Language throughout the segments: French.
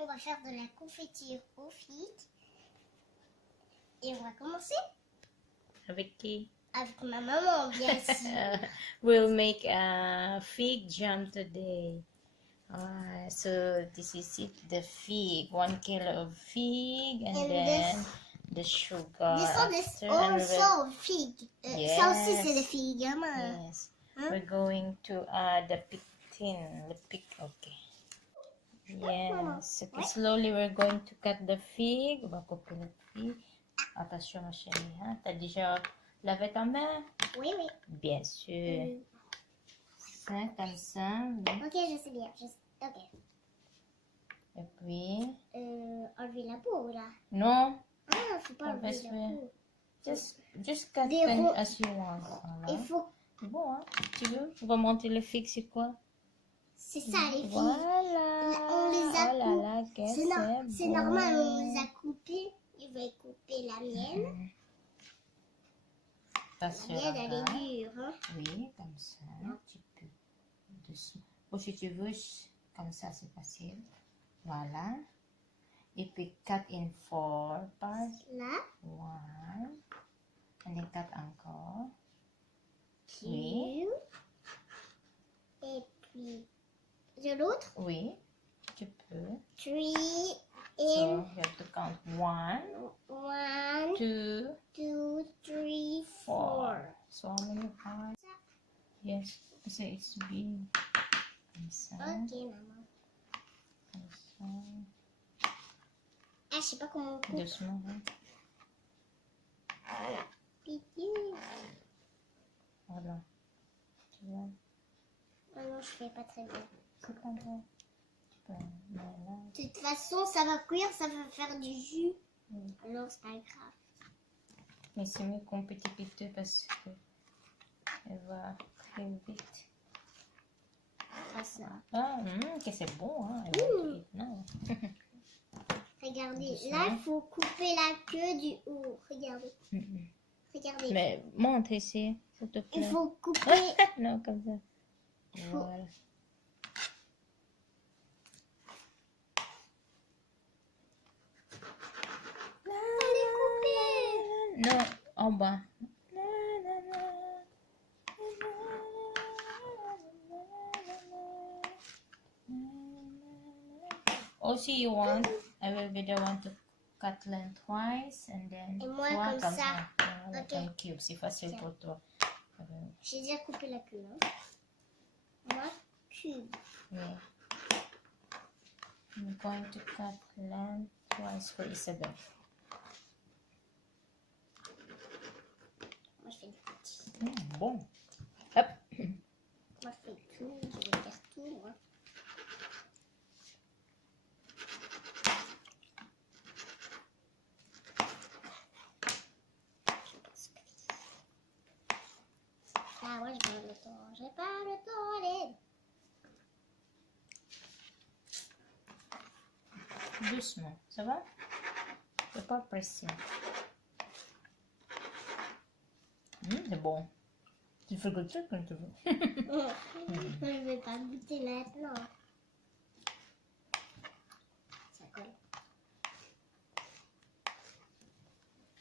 on va faire de la confiture aux figues. Et on va commencer Avec qui? avec ma maman, bien sûr. We'll make a fig jam today. So this is it, the fig, 1 kilo of fig, and then the sugar. This one is after, and we will- also fig. Ça aussi, c'est des figues. Hein? Yes. We're going to add the pectin. Okay. Yes. Okay, slowly we're going to cut the fig. On va couper le fig. Attention ma chérie, hein? T'as déjà lavé ta main? Oui, oui. Bien sûr. Ça, comme ça. Oui. Ok, je sais bien. Ok. Et puis... enlever la peau, là. Non. Ah, faut pas enlever la peau. Just cut Des them as you want. Voilà. Il faut... C'est bon, hein? Tu veux? On va monter le fig, c'est quoi? C'est ça, les filles. Voilà. On les a Oh là là, c'est normal, on les a coupés. Je vais couper la mienne. La mienne, elle est dure. Hein? Oui, comme ça, un petit peu doucement. Ou si tu veux, comme ça, c'est facile. Voilà. Et puis, cut in 4 parts. Là. 1. Et cut encore. 2. Oui. Et puis, de l'autre. Oui, tu peux. 3. So, you have to count 1, 1, 2, 2, 3, 4. So, how many parts? Yes, kasi it's big. Comme ça. Ok, maman. Comme ça. Ah, je sais pas comment on coupe. Doucement, hein. Pipi. Voilà. Tu vois? Ah non, je fais pas très bien. C'est pas grave. Tu peux mettre là. De toute façon, ça va cuire, ça va faire du jus. Alors, c'est pas grave. Mais c'est mieux qu'on petit piteux parce que elle va très vite. Ah, ça. Ah, que c'est bon, hein. Elle va vite, non. Regardez, là, il faut couper la queue du haut. Regardez. Regardez. Mais monte ici, s'il te plaît. Il faut couper. Non, comme ça. Voilà. Elle est coupée. Non, en bas. Also, you want, I will be the one to cut lengthwise and then Et moi, toi, comme ça. Voilà, Ok. comme cube, c'est facile pour toi. J'ai déjà coupé la queue. Hein. Moi, cube. Yeah. I'm going to cut lengthwise for Isabel. Moi, je fais du petit. Bon. Hop. Moi, je fais tout. Je vais faire tout, moi. Ah ouais, j'ai pas le temps. J'ai pas le temps, allez. Doucement, ça va? C'est pas pressé. C'est bon. Tu fais goûter quand tu veux. Je vais pas goûter maintenant. Ça colle.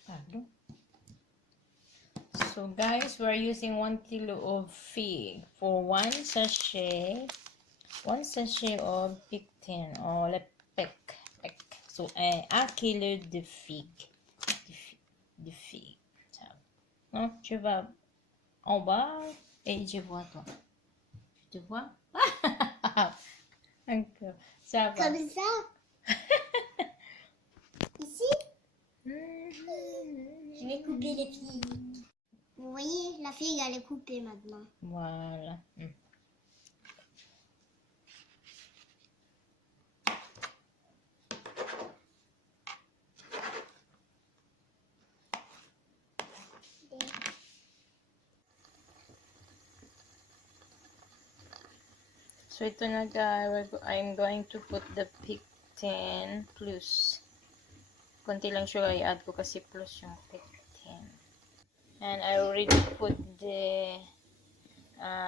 Pardon. So guys, we're using 1 kilo of fig for 1 sachet of pectin or le pec. So 1 kilo de fig. De fig. Non, tu vas en bas et je vois toi. Tu te vois? Encore. Ça va. Comme ça. Ici. Je vais couper les figues. Vous voyez, la figue, elle est coupée maintenant. Voilà. So ito na guys, I'm going to put the pectin plus. Konti lang sugar i-add ko kasi plus yung pectin. And I already put the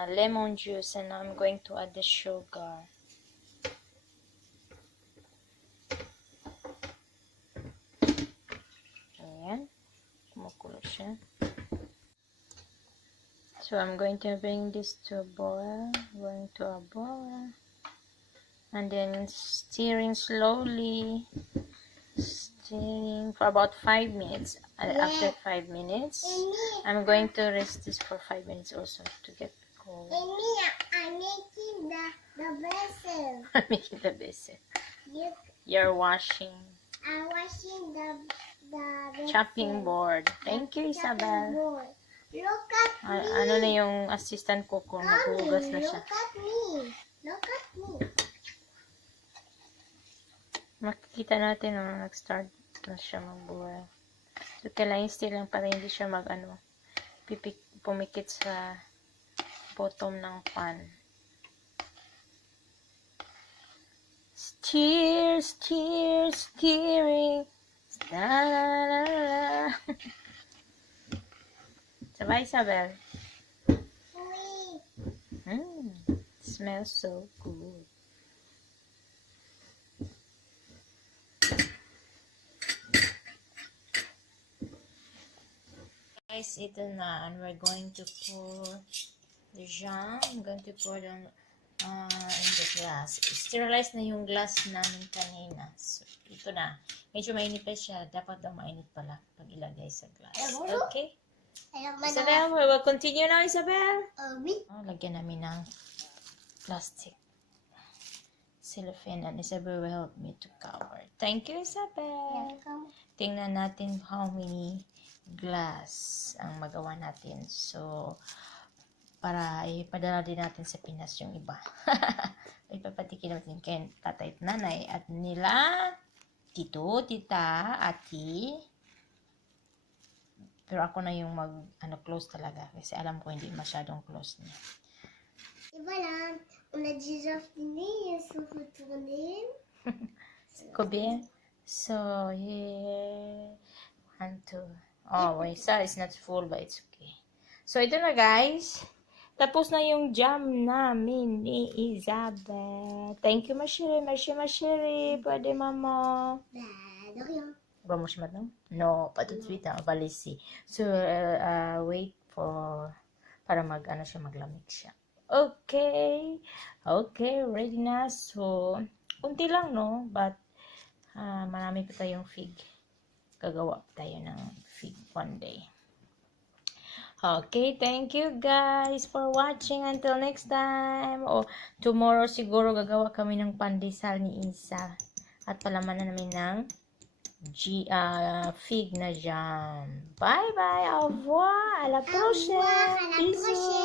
lemon juice and now I'm going to add the sugar. siya. So, I'm going to bring this to a boil. And then stirring slowly. Stirring for about 5 minutes. After 5 minutes, I'm going to rest this for 5 minutes also to get cold. I'm making the vessel. I'm making the vessel. You're washing. I'm washing the Chopping board. Thank you, Isabel. board. Look at me. Ano na yung assistant ko kung naghuhugas na siya. Look at me. Look at me. Makikita natin nag-start na siya magbuhay. So, kailangan still lang para hindi siya pumikit sa bottom ng pan. Stirring. Sabay, Isabel. Smells so good. Guys, ito na, and we're going to pour the jam. I'm going to pour them in the glass. Sterilize na yung glass namin kanina. So, ito na. Medyo mainit pa siya. Dapat daw mainit pala pag ilagay sa glass. Okay? Isabel, we will continue now, Isabel. Lagyan namin ng plastic cellophane, and Isabel will help me to cover. Thank you, Isabel. Tingnan natin how many glass ang magawa natin. So, para ipadala din natin sa Pinas yung iba. Ipapatikin natin kay tatay at nanay at nila, tito, tita, ati. Pero ako na yung close talaga. Kasi alam ko hindi masyadong close niya. Et voilà, on a déjà fini ce retourner. Combien? So, yeah. 1, 2. Oh, wait. So, it's not full, but it's okay. So, ito na, guys. Tapos na yung jam namin ni Isabel. Thank you, Mashiri. Mashiri. Pwede, mama. De rien. Ba mo siya matang? No, pas tout de suite. Balisi. So, wait for para siya maglamig siya. Okay. Okay, ready na. So, unti lang, no? But, marami pa tayong fig. Gagawa pa tayo ng fig one day. Okay, thank you guys for watching. Until next time. O, tomorrow siguro gagawa kami ng pandesal ni Isa. At palaman na namin ng fig na jam. Bye-bye. Au revoir. À la prochaine. Bisous.